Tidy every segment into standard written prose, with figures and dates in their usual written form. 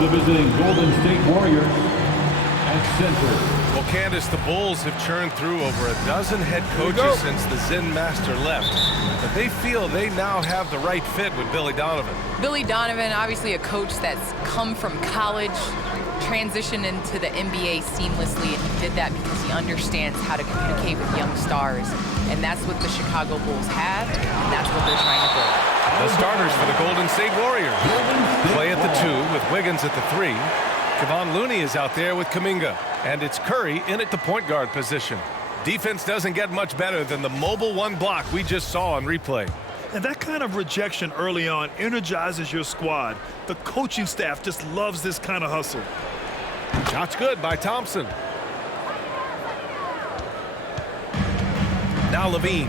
the visiting Golden State Warriors at center. Well, Candace, the Bulls have churned through over a dozen head coaches since the Zen Master left. But they feel they now have the right fit with Billy Donovan. Billy Donovan, obviously a coach that's come from college, transitioned into the NBA seamlessly, and he did that because he understands how to communicate with young stars. And that's what the Chicago Bulls have, and that's what they're trying to build. The starters for the Golden State Warriors. Clay at the 2 with Wiggins at the 3. Kevon Looney is out there with Kuminga. And it's Curry in at the point guard position. Defense doesn't get much better than the mobile one block we just saw on replay. And that kind of rejection early on energizes your squad. The coaching staff just loves this kind of hustle. Shot's good by Thompson. Now Levine,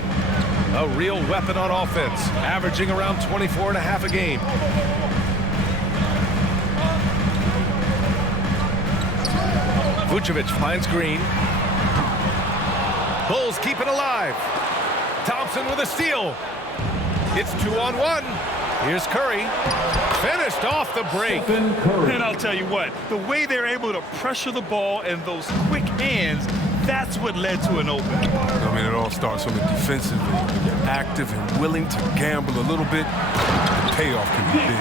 a real weapon on offense, averaging around 24.5 a game. Vucevic finds Green. Bulls keep it alive. Thompson with a steal. It's 2-on-1. Here's Curry. Finished off the break. And I'll tell you what, the way they're able to pressure the ball and those quick hands, that's what led to an open. I mean, it all starts from the defensive end. When you're active and willing to gamble a little bit, the payoff can be big.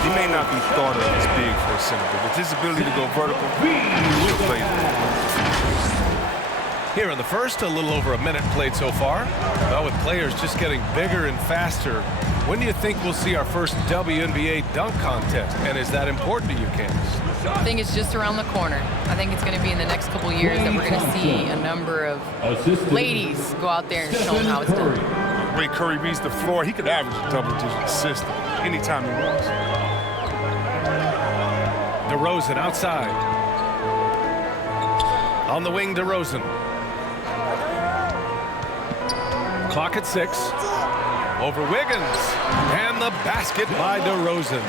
He may not be thought of as big for a center, but with his ability to go vertical, he'll play it. Here in the first, a little over a minute played so far. Well, with players just getting bigger and faster, when do you think we'll see our first WNBA dunk contest? And is that important to you, Candace? I think it's just around the corner. I think it's going to be in the next couple years that we're going to see a number of ladies go out there and show them how it's done. The way Curry reads the floor, he could average a double-digit assist anytime he wants. DeRozan outside. On the wing, DeRozan. Clock at 6. Over Wiggins. And the basket by DeRozan.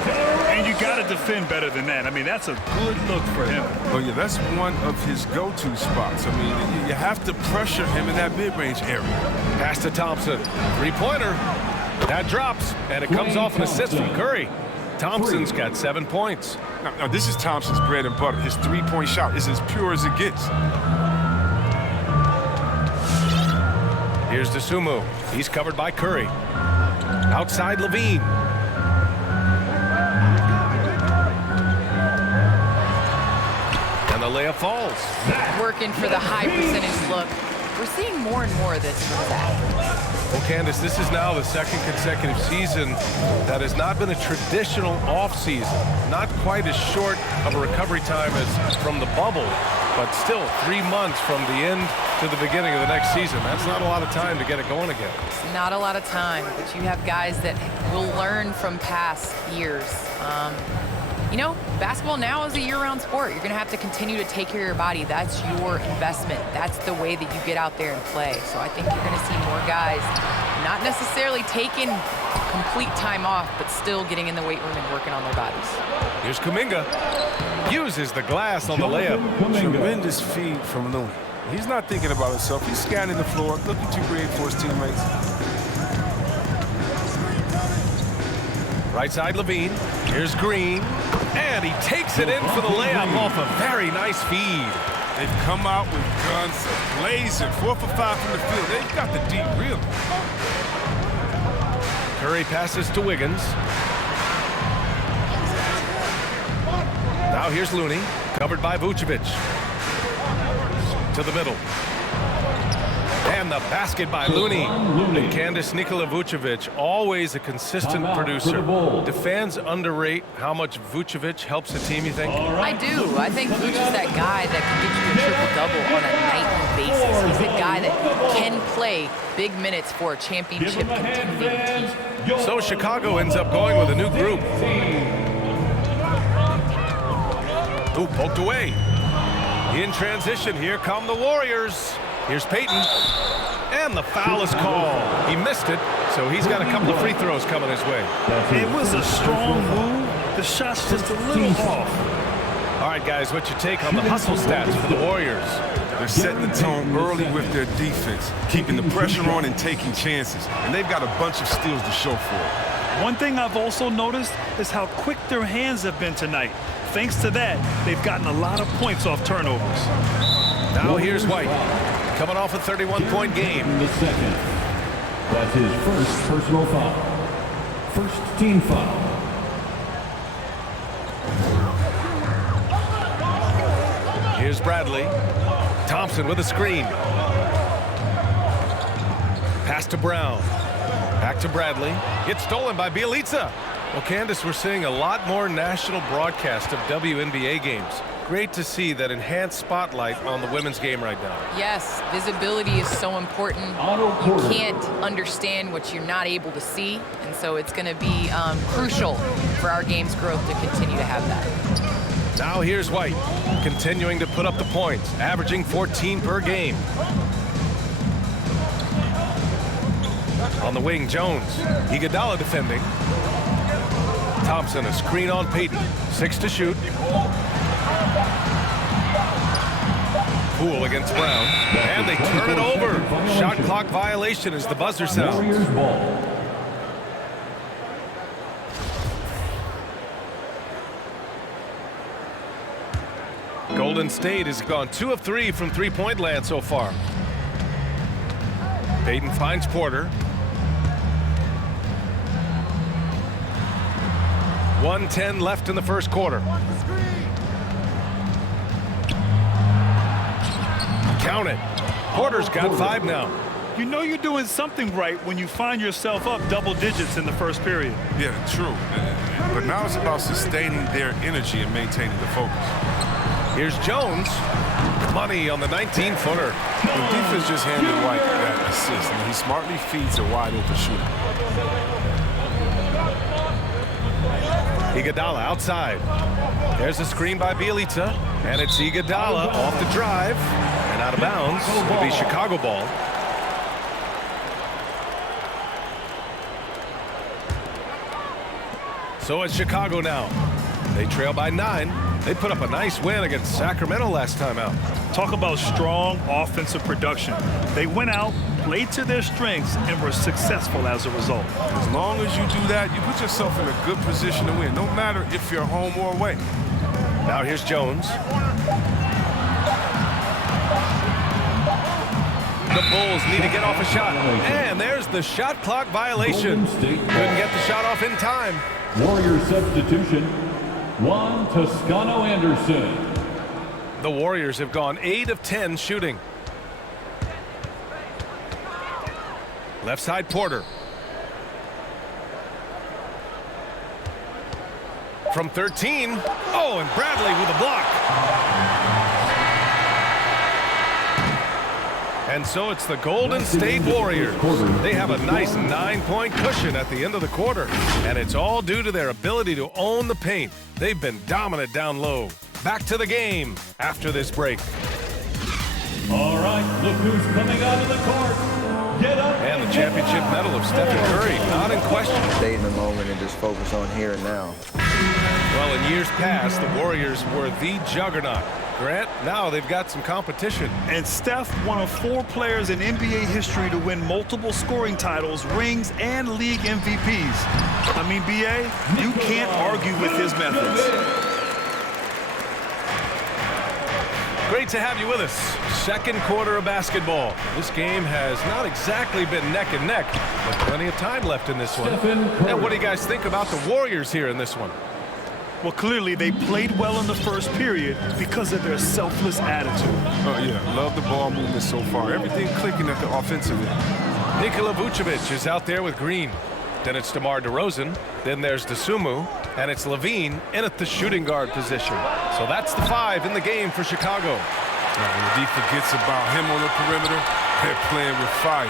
And you got to defend better than that. I mean, that's a good look for him. Oh, yeah, that's one of his go-to spots. I mean, you have to pressure him in that mid-range area. Pass to Thompson. Three-pointer. That drops, and it comes off an assist from Curry. Thompson's got 7 points. Now, this is Thompson's bread and butter. His three-point shot is as pure as it gets. Here's Dosunmu. He's covered by Curry. Outside Levine. And the layup falls. Working for the high percentage look. We're seeing more and more of this from Zach. Well, Candace, this is now the second consecutive season that has not been a traditional offseason. Not quite as short of a recovery time as from the bubble, but still 3 months from the end to the beginning of the next season. That's not a lot of time to get it going again. It's not a lot of time, but you have guys that will learn from past years. You know, basketball now is a year-round sport. You're going to have to continue to take care of your body. That's your investment. That's the way that you get out there and play. So I think you're going to see more guys not necessarily taking complete time off, but still getting in the weight room and working on their bodies. Here's Kuminga. Uses the glass on the layup. Tremendous feed from Looney. He's not thinking about himself. He's scanning the floor, looking to create for his teammates. Right side Levine. Here's Green. And he takes it in for the layup off a very nice feed. They've come out with guns blazing. 4 for 5 from the field. They've got the deep reel. Curry passes to Wiggins. Now here's Looney, covered by Vucevic. To the middle. And the basket by Looney. And Candace, Nikola Vucevic, always a consistent producer. Do fans underrate how much Vucevic helps the team, you think? I do. I think Vucevic's that guy that can get you a triple-double on a nightly basis. He's the guy that can play big minutes for a championship contending team. So Chicago ends up going with a new group. Ooh, poked away. In transition, here come the Warriors. Here's Payton. And the foul is called. He missed it, so he's got a couple of free throws coming his way. It was a strong move. The shot's just a little off. All right, guys, what's your take on the hustle stats for the Warriors? They're setting the tone early with their defense, keeping the pressure on and taking chances. And they've got a bunch of steals to show for it. One thing I've also noticed is how quick their hands have been tonight. Thanks to that, they've gotten a lot of points off turnovers. Now here's White, coming off a 31-point game. In the second. That's his first personal foul. First team foul. Here's Bradley. Thompson with a screen. Pass to Brown. Back to Bradley. It's stolen by Bjelica. Well, Candace, we're seeing a lot more national broadcast of WNBA games. Great to see that enhanced spotlight on the women's game right now. Yes, visibility is so important. You can't understand what you're not able to see, and so it's going to be crucial for our game's growth to continue to have that. Now here's White, continuing to put up the points, averaging 14 per game. On the wing, Jones. Iguodala defending. Thompson, a screen on Payton. 6 to shoot. Poole against Brown. And they turn it over. Shot clock violation as the buzzer sounds. Warriors ball. Golden State has gone 2 of 3 from three-point land so far. Payton finds Porter. 1:10 left in the first quarter. Count it. Porter's got 5 now. You know you're doing something right when you find yourself up double digits in the first period. Yeah, true. But now it's about sustaining their energy and maintaining the focus. Here's Jones. Money on the 19-footer. The defense just handed White that assist, and he smartly feeds a wide-open shooter. Iguodala outside. There's a screen by Bjelica, and it's Iguodala off the drive and out of bounds. It'll be Chicago ball. So it's Chicago now. They trail by 9. They put up a nice win against Sacramento last time out. Talk about strong offensive production. They went out, played to their strengths, and were successful as a result. As long as you do that, you put yourself in a good position to win, no matter if you're home or away. Now here's Jones. The Bulls need to get off a shot. And there's the shot clock violation. Couldn't get the shot off in time. Warrior substitution. Juan Toscano Anderson. The Warriors have gone 8 of 10 shooting. Left side Porter. From 13. Oh, and Bradley with a block. And so it's the Golden State Warriors. They have a nice 9-point cushion at the end of the quarter. And it's all due to their ability to own the paint. They've been dominant down low. Back to the game after this break. All right, look who's coming out of the court. Get up. And the championship medal of Stephen Curry, not in question. Stay in the moment and just focus on here and now. Well, in years past, the Warriors were the juggernaut. Grant, now they've got some competition. And Steph, one of 4 players in NBA history to win multiple scoring titles, rings, and league MVPs. I mean, B.A., you can't argue with his methods. Great to have you with us. Second quarter of basketball. This game has not exactly been neck and neck, but plenty of time left in this one. And what do you guys think about the Warriors here in this one? Well, clearly they played well in the first period because of their selfless attitude. Oh, yeah. Love the ball movement so far. Everything clicking at the offensive end. Nikola Vucevic is out there with Green. Then it's DeMar DeRozan. Then there's DeSumo. And it's Levine in at the shooting guard position. So that's the 5 in the game for Chicago. Now, when the D forgets about him on the perimeter, they're playing with fire.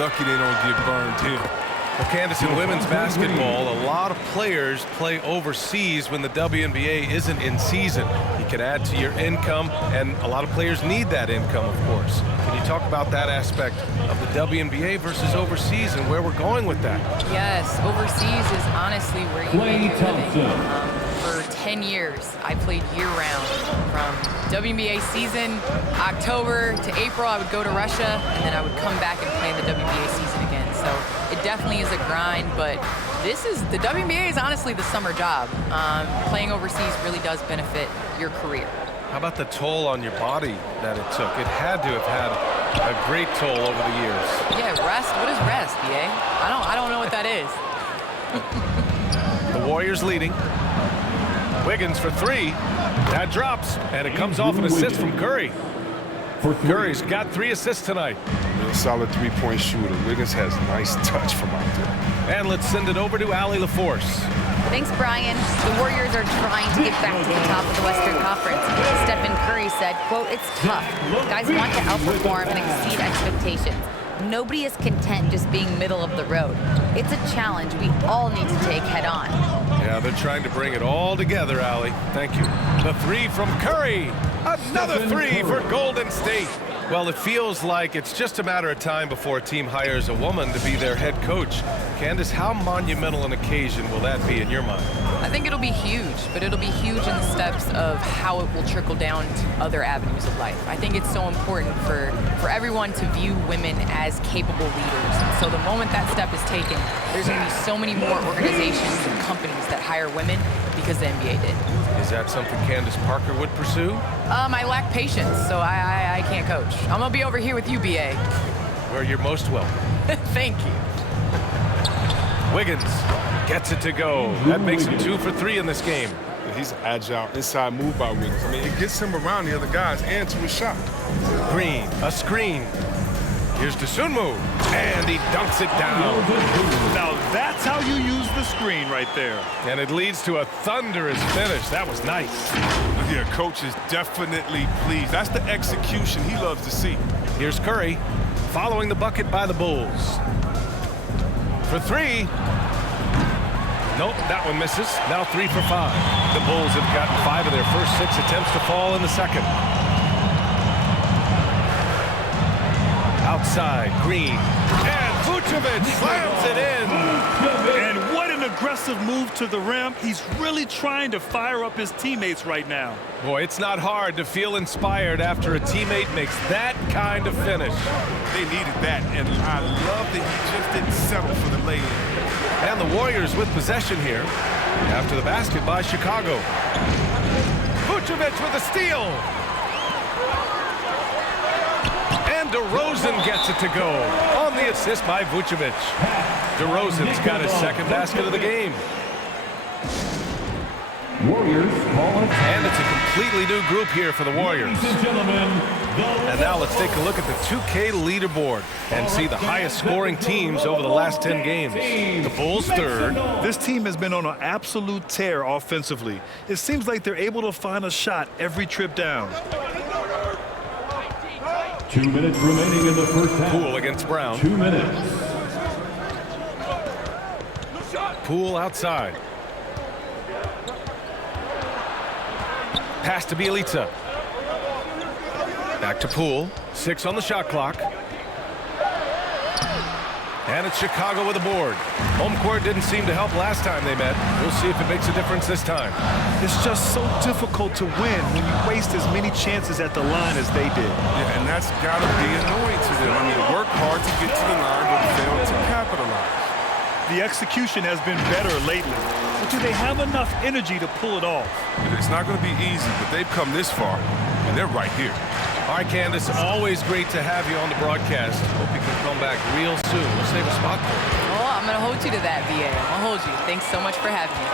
Lucky they don't get burned here. Well, Candace, in women's basketball, a lot of players play overseas when the WNBA isn't in season. You can add to your income, and a lot of players need that income, of course. Can you talk about that aspect of the WNBA versus overseas and where we're going with that? Yes, overseas is honestly where you make your living. For 10 years, I played year-round. From WNBA season, October to April, I would go to Russia, and then I would come back and play in the WNBA season again. So it definitely is a grind, but The WNBA is honestly the summer job. Playing overseas really does benefit your career. How about the toll on your body that it took? It had to have had a great toll over the years. Yeah, rest. What is rest, BA? I don't know what that is. The Warriors leading. Wiggins for three. That drops, and it comes off an assist from Curry. Curry's got 3 assists tonight. Real solid three-point shooter. Wiggins has nice touch from out there. And let's send it over to Allie LaForce. Thanks, Brian. The Warriors are trying to get back to the top of the Western Conference. Stephen Curry said, quote, "It's tough. Guys want to outperform and exceed expectations. Nobody is content just being middle of the road. It's a challenge we all need to take head on." Yeah, they're trying to bring it all together, Allie. Thank you. The 3 from Curry. Another 3 for Golden State. Well, it feels like it's just a matter of time before a team hires a woman to be their head coach. Candace, how monumental an occasion will that be in your mind? I think it'll be huge, but it'll be huge in the steps of how it will trickle down to other avenues of life. I think it's so important for everyone to view women as capable leaders. And so the moment that step is taken, there's going to be so many more organizations and companies that hire women because the NBA did. Is that something Candace Parker would pursue? I lack patience, so I can't coach. I'm going to be over here with you, BA. Where you're most welcome. Thank you. Wiggins gets it to go. That makes him 2 for 3 in this game. He's an agile inside move by Wiggins. I mean, it gets him around the other guys and to his shot. Green, a screen. Here's Dosunmu, and he dunks it down. Now that's how you use the screen right there. And it leads to a thunderous finish. That was nice. Yeah, coach is definitely pleased. That's the execution he loves to see. Here's Curry, following the bucket by the Bulls. For 3. Nope, that one misses. Now 3 for 5. The Bulls have gotten 5 of their first 6 attempts to fall in the second. Outside, Green, and Vucevic slams it in. And what an aggressive move to the rim. He's really trying to fire up his teammates right now. Boy, it's not hard to feel inspired after a teammate makes that kind of finish. They needed that, and I love that he just didn't settle for the lay-in. And the Warriors with possession here after the basket by Chicago. Vucevic with a steal. And DeRozan gets it to go on the assist by Vucevic. DeRozan's got his second basket of the game. Warriors call it. And it's a completely new group here for the Warriors. Ladies and gentlemen, And now let's take a look at the 2K leaderboard and see the highest scoring teams over the last 10 games. The Bulls third. This team has been on an absolute tear offensively. It seems like they're able to find a shot every trip down. 2 minutes remaining in the first half. Poole against Brown. 2 minutes. Poole outside. Pass to Bjelica. Back to Poole. 6 on the shot clock. And it's Chicago with a board. Home court didn't seem to help last time they met. We'll see if it makes a difference this time. It's just so difficult to win when you waste as many chances at the line as they did. Yeah, and that's got to be annoying to them. I mean, work hard to get to the line, but fail to capitalize. The execution has been better lately, but do they have enough energy to pull it off? It's not going to be easy, but they've come this far, and they're right here. All right, Candace, always great to have you on the broadcast. Hope you can come back real soon. We'll save a spot for you. Well, I'm going to hold you to that, BA. I'll hold you. Thanks so much for having me.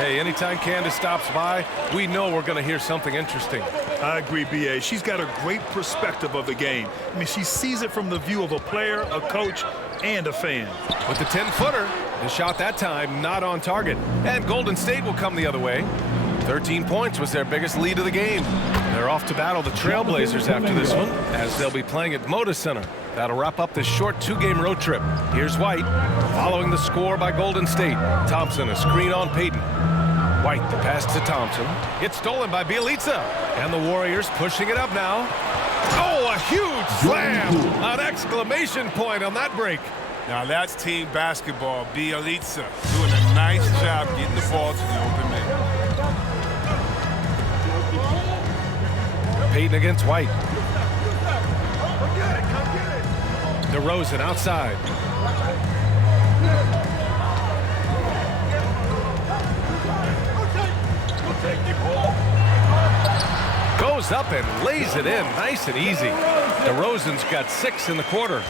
Hey, anytime Candace stops by, we know we're going to hear something interesting. I agree, BA. She's got a great perspective of the game. I mean, she sees it from the view of a player, a coach, and a fan. With the 10-footer, the shot that time not on target. And Golden State will come the other way. 13 points was their biggest lead of the game. They're off to battle the Trailblazers after this one, as they'll be playing at Moda Center. That'll wrap up this short 2-game road trip. Here's White, following the score by Golden State. Thompson, a screen on Payton. White, the pass to Thompson. It's stolen by Bjelica. And the Warriors pushing it up now. Oh, a huge slam! An exclamation point on that break. Now that's team basketball. Bjelica doing a nice job getting the ball to the open man. Payton against White. DeRozan outside. Goes up and lays it in, nice and easy. DeRozan's got 6 in the quarter.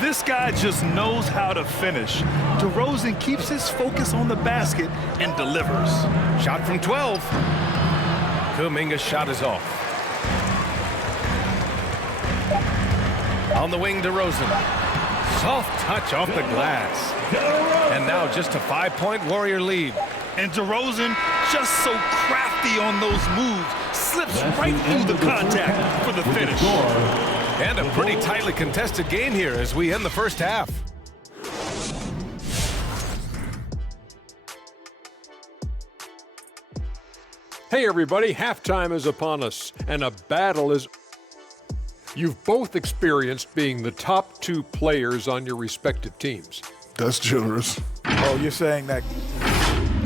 This guy just knows how to finish. DeRozan keeps his focus on the basket and delivers. Shot from 12. Kuminga's shot is off. On the wing, DeRozan. Soft touch off the glass. And now just a 5-point Warrior lead. And DeRozan just so crafty on those moves. Slips right through the contact for the finish. And a pretty tightly contested game here as we end the first half. Hey everybody, halftime is upon us, and a battle is... You've both experienced being the top 2 players on your respective teams. That's generous. Oh, you're saying that...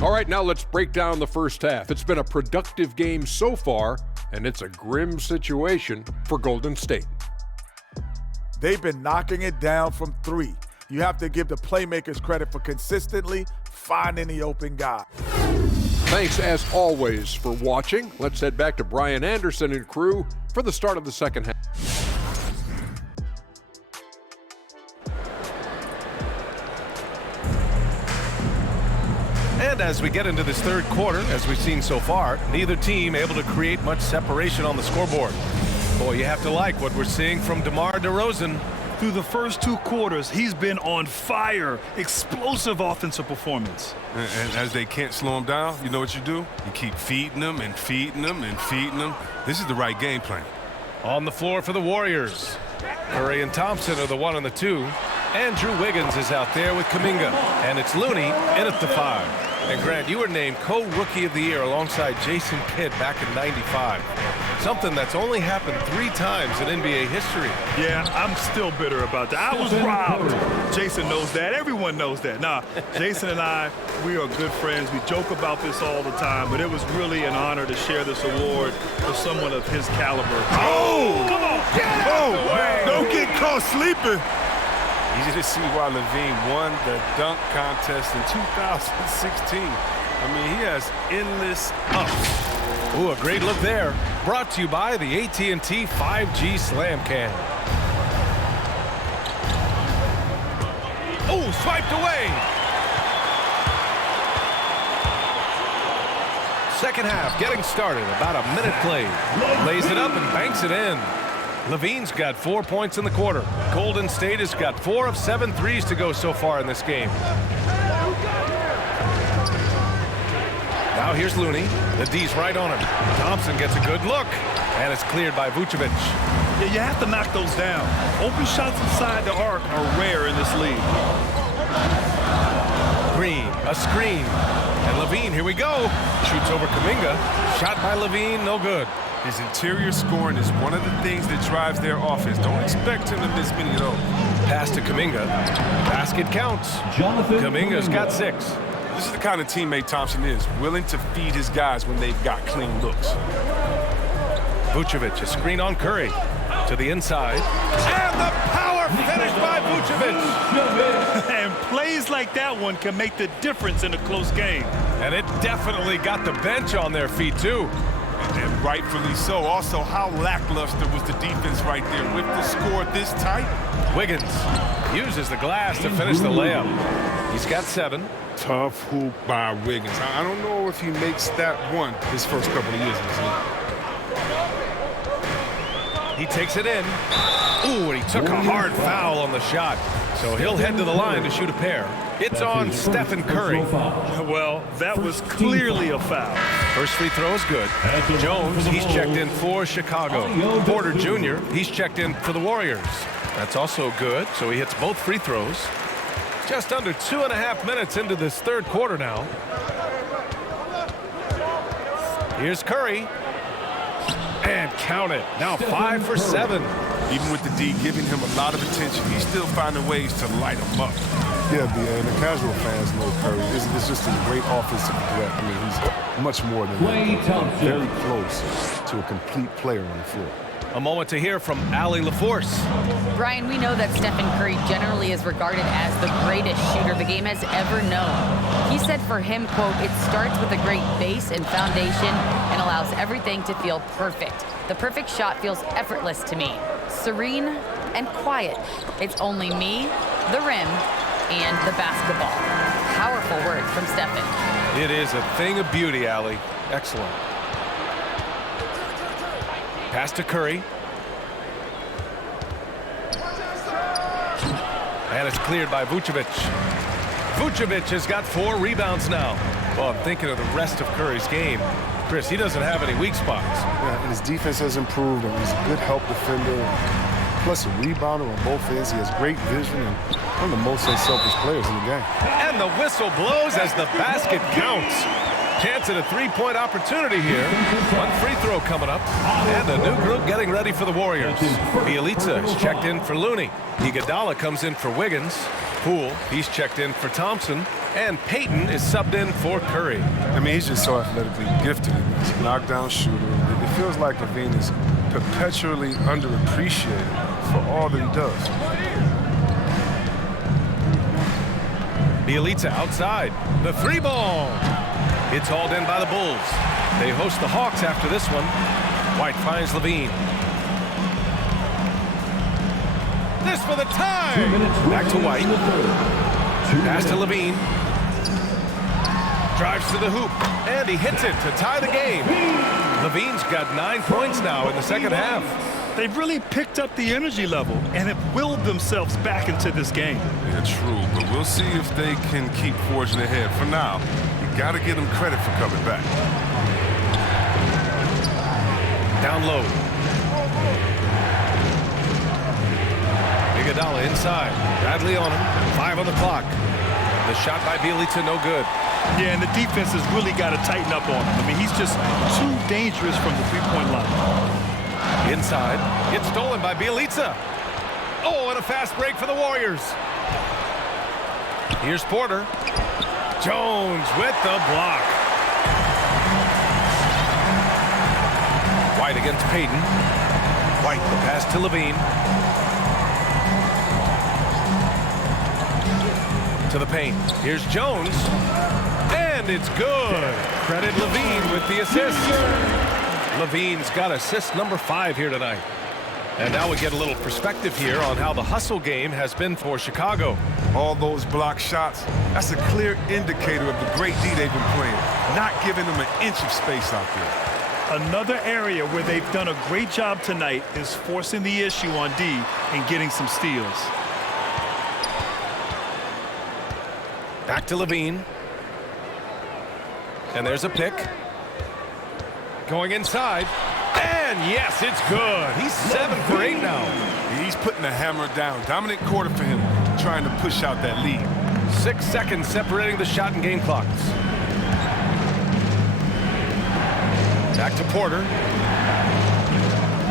All right, now let's break down the first half. It's been a productive game so far, and it's a grim situation for Golden State. They've been knocking it down from 3. You have to give the playmakers credit for consistently finding the open guy. Thanks, as always, for watching. Let's head back to Brian Anderson and crew for the start of the second half. And as we get into this third quarter, as we've seen so far, neither team able to create much separation on the scoreboard. Boy, you have to like what we're seeing from DeMar DeRozan. Through the first 2 quarters, he's been on fire. Explosive offensive performance. And as they can't slow him down, you know what you do? You keep feeding them and feeding them and feeding them. This is the right game plan. On the floor for the Warriors, Curry and Thompson are the 1 and the 2. Andrew Wiggins is out there with Kuminga. And it's Looney in at the 5. And Grant, you were named co-rookie of the year alongside Jason Kidd back in '95. Something that's only happened 3 times in NBA history. Yeah, I'm still bitter about that. I was robbed. Jason knows that. Everyone knows that. Nah, Jason and I, we are good friends. We joke about this all the time, but it was really an honor to share this award with someone of his caliber. Oh! Come on! Get out of the way! Don't get caught sleeping! Easy to see why LaVine won the dunk contest in 2016. I mean, he has endless ups. Ooh, a great look there. Brought to you by the AT&T 5G Slam Can. Oh, swiped away. Second half getting started. About a minute played. Lays it up and banks it in. LaVine's got 4 points in the quarter. Golden State has got 4 of 7 threes to go so far in this game. Now here's Looney. The D's right on him. Thompson gets a good look, and it's cleared by Vucevic. Yeah, you have to knock those down. Open shots inside the arc are rare in this league. Green, a screen. And LaVine, here we go. Shoots over Kuminga. Shot by LaVine, no good. His interior scoring is one of the things that drives their offense. Don't expect him to miss many of those. Pass to Kuminga. Basket counts. Kuminga's got 6. This is the kind of teammate Thompson is, willing to feed his guys when they've got clean looks. Vucevic, a screen on Curry. To the inside. And the power finish by Vucevic. And plays like that one can make the difference in a close game. And it definitely got the bench on their feet, too. And rightfully so. Also, how lackluster was the defense right there with the score this tight? Wiggins uses the glass to finish the layup. He's got 7. Tough hoop by Wiggins. I don't know if he makes that one his first couple of years in this league. He takes it in. Ooh, and he took a hard foul on the shot. So he'll head to the line to shoot a pair. It's on Stephen Curry. Well, that was clearly a foul. First free throw is good. Jones, he's checked in for Chicago. Porter Jr., he's checked in for the Warriors. That's also good, so he hits both free throws. Just under 2.5 minutes into this third quarter now. Here's Curry. And count it. Now 5 for 7. Even with the D giving him a lot of attention, he's still finding ways to light him up. Yeah, and the casual fans know Curry. It's just a great offensive threat. I mean, he's much more than that. Very close to a complete player on the floor. A moment to hear from Allie LaForce. Brian, we know that Stephen Curry generally is regarded as the greatest shooter the game has ever known. He said for him, quote, "It starts with a great base and foundation and allows everything to feel perfect. The perfect shot feels effortless to me. Serene and quiet. It's only me, the rim, and the basketball." Powerful word from Stephen. It is a thing of beauty, Allie. Excellent. Pass to Curry. And it's cleared by Vucevic. Vucevic has got 4 rebounds now. Well, I'm thinking of the rest of Curry's game. Chris, he doesn't have any weak spots. Yeah, and his defense has improved, and he's a good help defender. Plus a rebounder on both ends. He has great vision and one of the most unselfish players in the game. And the whistle blows as the basket counts. Chance at a 3-point opportunity here. One free throw coming up. And a new group getting ready for the Warriors. Bjelica is checked in for Looney. Iguodala comes in for Wiggins. Poole, he's checked in for Thompson. And Payton is subbed in for Curry. I mean, he's just so athletically gifted. He's a knockdown shooter. It feels like LaVine is perpetually underappreciated for all that he does. Bjelica outside. The 3-ball. It's hauled in by the Bulls. They host the Hawks after this one. White finds LaVine. This for the tie. Back to White. Pass to LaVine. Drives to the hoop. And he hits it to tie the game. LaVine's got 9 points now in the second half. They've really picked up the energy level and have willed themselves back into this game. Yeah, true, but we'll see if they can keep forging ahead. For now, you got to give them credit for coming back. Down low. Iguodala inside. Bradley on him. 5 on the clock. The shot by Bjelica, no good. Yeah, and the defense has really got to tighten up on him. I mean, he's just too dangerous from the three-point line. Inside. It's stolen by Bjelica. Oh, and a fast break for the Warriors. Here's Porter. Jones with the block. White against Payton. White, the pass to LaVine. To the paint. Here's Jones. And it's good. Credit LaVine with the assist. LaVine's got assist number 5 here tonight. And now we get a little perspective here on how the hustle game has been for Chicago. All those block shots, that's a clear indicator of the great D they've been playing, not giving them an inch of space out there. Another area where they've done a great job tonight is forcing the issue on D and getting some steals. Back to LaVine. And there's a pick. Going inside. And yes, it's good. He's 7 for 8 now. He's putting the hammer down. Dominant quarter for him, trying to push out that lead. 6 seconds separating the shot and game clocks. Back to Porter.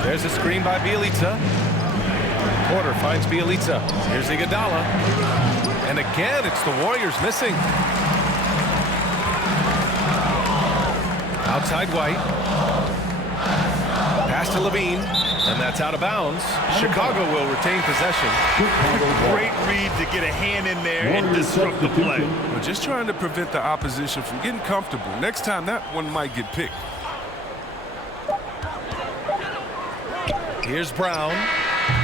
There's a screen by Bjelica. Porter finds Bjelica. Here's Iguodala. And again, it's the Warriors missing. Outside White. Pass to LaVine. And that's out of bounds. Chicago will retain possession. Great read to get a hand in there and disrupt the play. We're just trying to prevent the opposition from getting comfortable. Next time, that one might get picked. Here's Brown.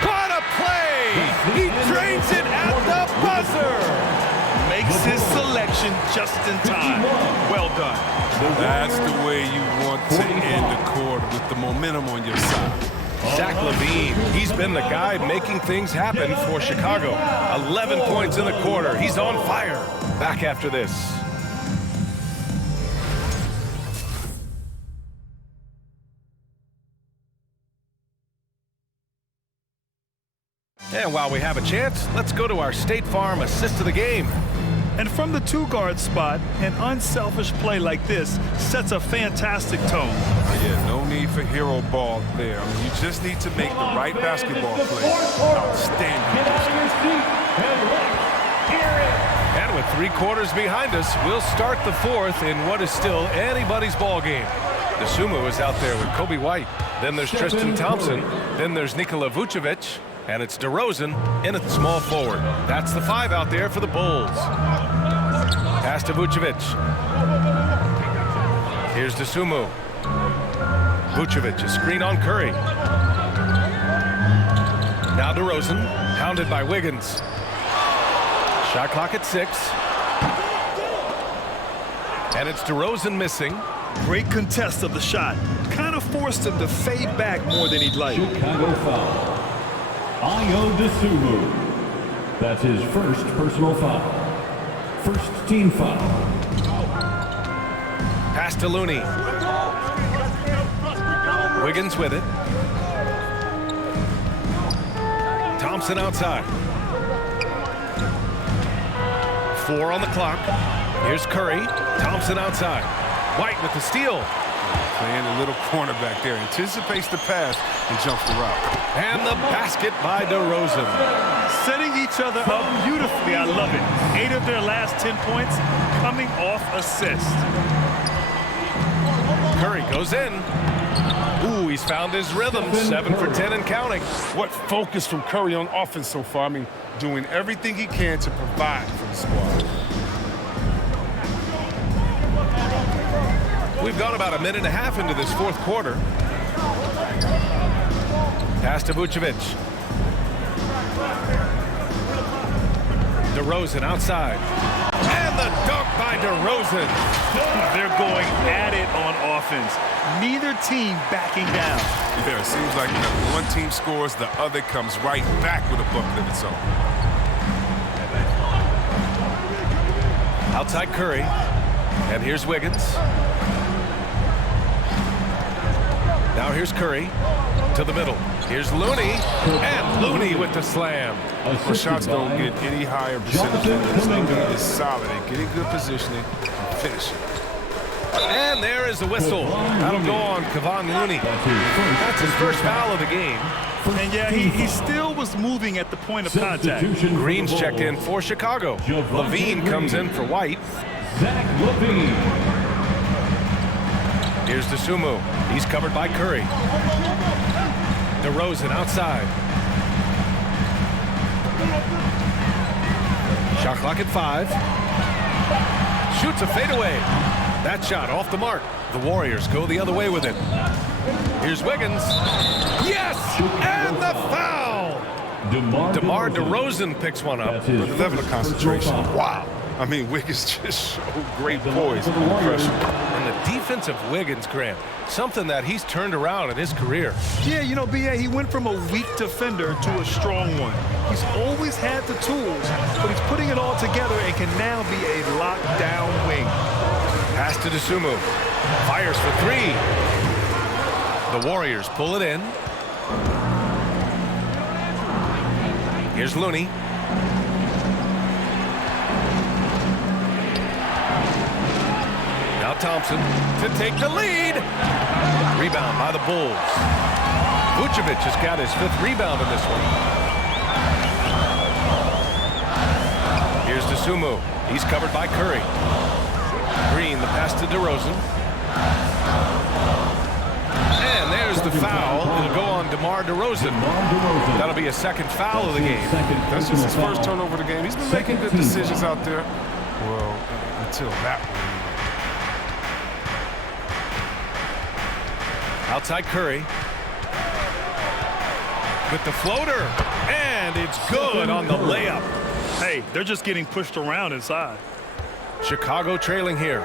What a play! He drains it at the buzzer! Makes his selection just in time. Well done. That's the way you want to end the quarter, with the momentum on your side. Zach LaVine, he's been the guy making things happen for Chicago. 11 points in the quarter. He's on fire. Back after this. And while we have a chance, let's go to our State Farm assist of the game. And from the 2-guard spot, an unselfish play like this sets a fantastic tone. Yeah, no need for hero ball there. I mean, you just need to make the right basketball play. Outstanding. And with 3 quarters behind us, we'll start the 4th in what is still anybody's ball game. DeSumo is out there with Kobe White. Then there's Tristan Thompson. Then there's Nikola Vucevic. And it's DeRozan in a small forward. That's the 5 out there for the Bulls. Pass to Vucevic. Here's DeSumo. Vucevic, a screen on Curry. Now DeRozan, hounded by Wiggins. Shot clock at 6. And it's DeRozan missing. Great contest of the shot. Kind of forced him to fade back more than he'd like. Chicago foul. Ayo DeSumo. That's his first personal foul. First team foul. Pass to Looney. Wiggins with it. Thompson outside. 4 on the clock. Here's Curry. Thompson outside. White with the steal. Playing a little cornerback there. Anticipates the pass and jumps the route. And the basket by DeRozan. Setting each other up beautifully. I love it. 8 of their last 10 points coming off assist. Curry goes in. Ooh, he's found his rhythm. 7 for 10 and counting. What focus from Curry on offense so far. I mean, doing everything he can to provide for the squad. We've gone about a minute and a half into this fourth quarter. Pass to Vucevic. DeRozan outside. And the dunk by DeRozan. They're going at it on offense. Neither team backing down. Yeah, it seems like when one team scores, the other comes right back with a bucket of its own. Outside Curry. And here's Wiggins. Now here's Curry to the middle. Here's Looney, and Looney with the slam. Well, shots don't get any higher percentage than this. Looney is solid at getting good positioning and finishing. And there is the whistle. That'll go on Kevon Looney. That's his first foul of the game. And yeah, he still was moving at the point of contact. Green's checked in for Chicago. Levine comes in for White. Zach Levine. Here's DeSumo. He's covered by Curry. DeRozan outside. Shot clock at 5. Shoots a fadeaway. That shot off the mark. The Warriors go the other way with it. Here's Wiggins. Yes! And the foul! DeMar DeRozan picks one up. With the level of concentration. Wow. I mean, Wiggins just showed great poise under pressure. And the defense of Wiggins, Grant, something that he's turned around in his career. Yeah, you know, B.A., he went from a weak defender to a strong one. He's always had the tools, but he's putting it all together and can now be a lockdown wing. Pass to DeSumo. Fires for 3. The Warriors pull it in. Here's Looney. Now Thompson to take the lead. Rebound by the Bulls. Vucevic has got his 5th rebound in this one. Here's DeSumo. He's covered by Curry. Green, the pass to DeRozan. And there's the foul. It'll go on DeMar DeRozan. That'll be a 2nd foul of the game. That's just his first turnover of the game. He's been making good decisions out there. Well, until that one. Outside Curry. With the floater. And it's good on the layup. Hey, they're just getting pushed around inside. Chicago trailing here.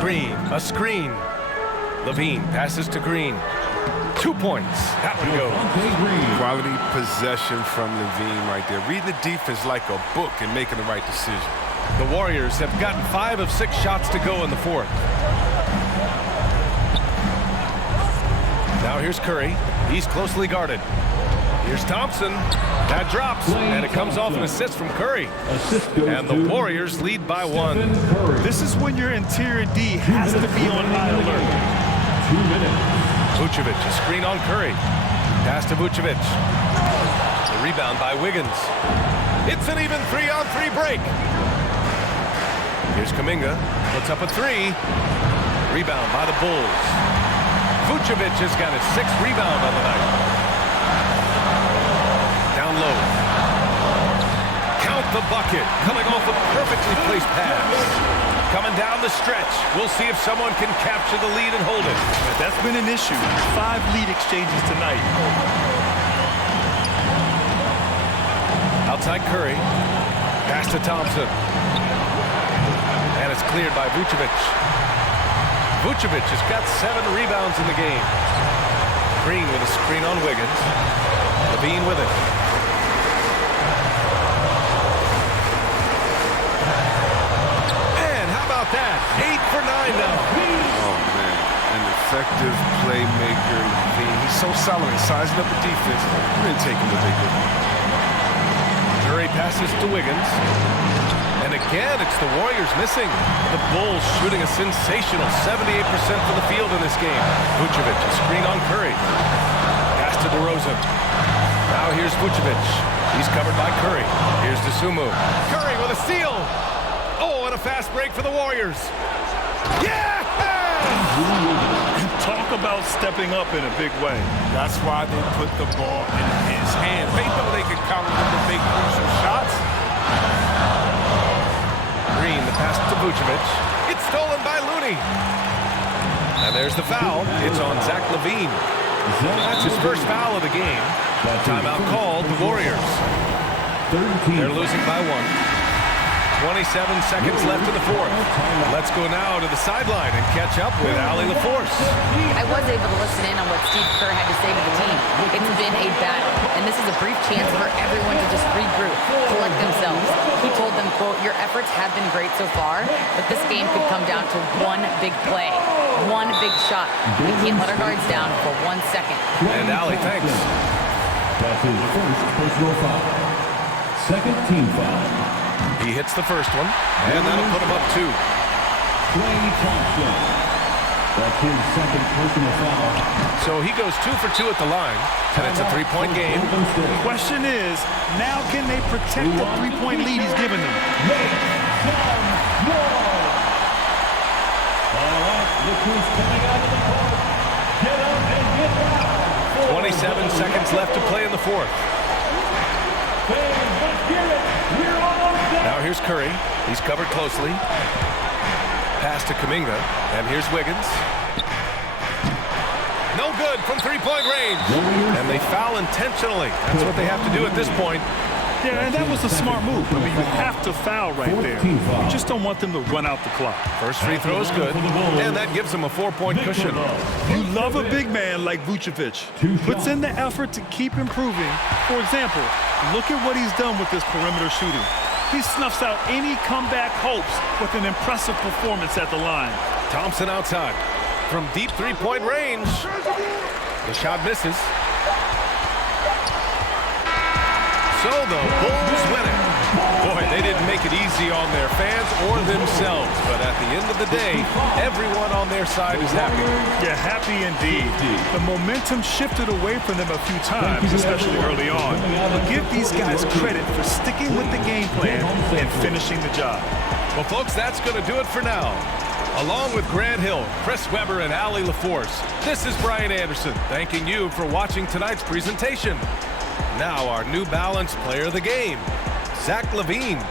Green, a screen. Levine passes to Green. 2 points. That one goes. Quality possession from Levine right there. Reading the defense like a book and making the right decision. The Warriors have gotten 5 of 6 shots to go in the 4th. Now here's Curry. He's closely guarded. Here's Thompson. That drops, and it comes off an assist from Curry. And the Warriors lead by 1. This is when your interior D has to be on high alert. 2 minutes. Vucevic, a screen on Curry. Pass to Vucevic. The rebound by Wiggins. It's an even 3-on-3 break. Here's Kuminga. Puts up a 3. Rebound by the Bulls. Vucevic has got his 6th rebound on the night. Down low. Count the bucket. Coming off a perfectly placed pass. Coming down the stretch. We'll see if someone can capture the lead and hold it. That's been an issue. 5 lead exchanges tonight. Outside Curry. Pass to Thompson. And it's cleared by Vucevic. Vucevic has got 7 rebounds in the game. Green with a screen on Wiggins. LaVine with it. And how about that? 8 for 9 now. Oh, man. An effective playmaker. LaVine. He's so solid in sizing up the defense. He didn't take him to big one. Curry passes to Wiggins. And again, it's the Warriors missing. The Bulls shooting a sensational 78% from the field in this game. Vucevic, a screen on Curry. Pass to DeRozan. Now here's Vucevic. He's covered by Curry. Here's Dosunmu. Curry with a steal. Oh, and a fast break for the Warriors. Yeah! Talk about stepping up in a big way. That's why they put the ball in his hands. They know they can count him to make crucial shots. Green, the pass to Vucevic. It's stolen by Looney. And there's the foul. It's on Zach LaVine. That's his first foul of the game. Timeout called, the Warriors. They're losing by 1. 27 seconds left in the 4th. Let's go now to the sideline and catch up with Allie LaForce. I was able to listen in on what Steve Kerr had to say to the team. It's been a battle, and this is a brief chance for everyone to just regroup, collect themselves. He told them, quote, "Your efforts have been great so far, but this game could come down to one big play, one big shot. We can't let our guards down for 1 second." And Allie, thanks. That's his first personal foul. Second team foul. He hits the first one, and that'll put him up 2. Klay Thompson. That's his second personal foul. So he goes 2 for 2 at the line, and it's a 3-point game. The question is, now can they protect the 3-point lead he's given them? Make some noise. All right, look who's coming out of the court. Get up and get down. 27 seconds left to play in the 4th. Now here's Curry. He's covered closely. Pass to Kuminga. And here's Wiggins. No good from 3-point range. And they foul intentionally. That's what they have to do at this point. Yeah, and that was a smart move. I mean, you have to foul right there. You just don't want them to run out the clock. First free throw is good, and that gives them a 4-point cushion. You love a big man like Vucevic. Puts in the effort to keep improving. For example, look at what he's done with this perimeter shooting. He snuffs out any comeback hopes with an impressive performance at the line. Thompson outside. From deep 3-point range. The shot misses. So the Bulls win it. Boy, they didn't make it easy on their fans or themselves. But at the end of the day, everyone on their side is happy. Yeah, happy indeed. The momentum shifted away from them a few times, especially early on. But give these guys credit for sticking with the game plan and finishing the job. Well, folks, that's going to do it for now. Along with Grant Hill, Chris Webber, and Allie LaForce, this is Brian Anderson thanking you for watching tonight's presentation. Now our New Balance player of the game, Zach LaVine.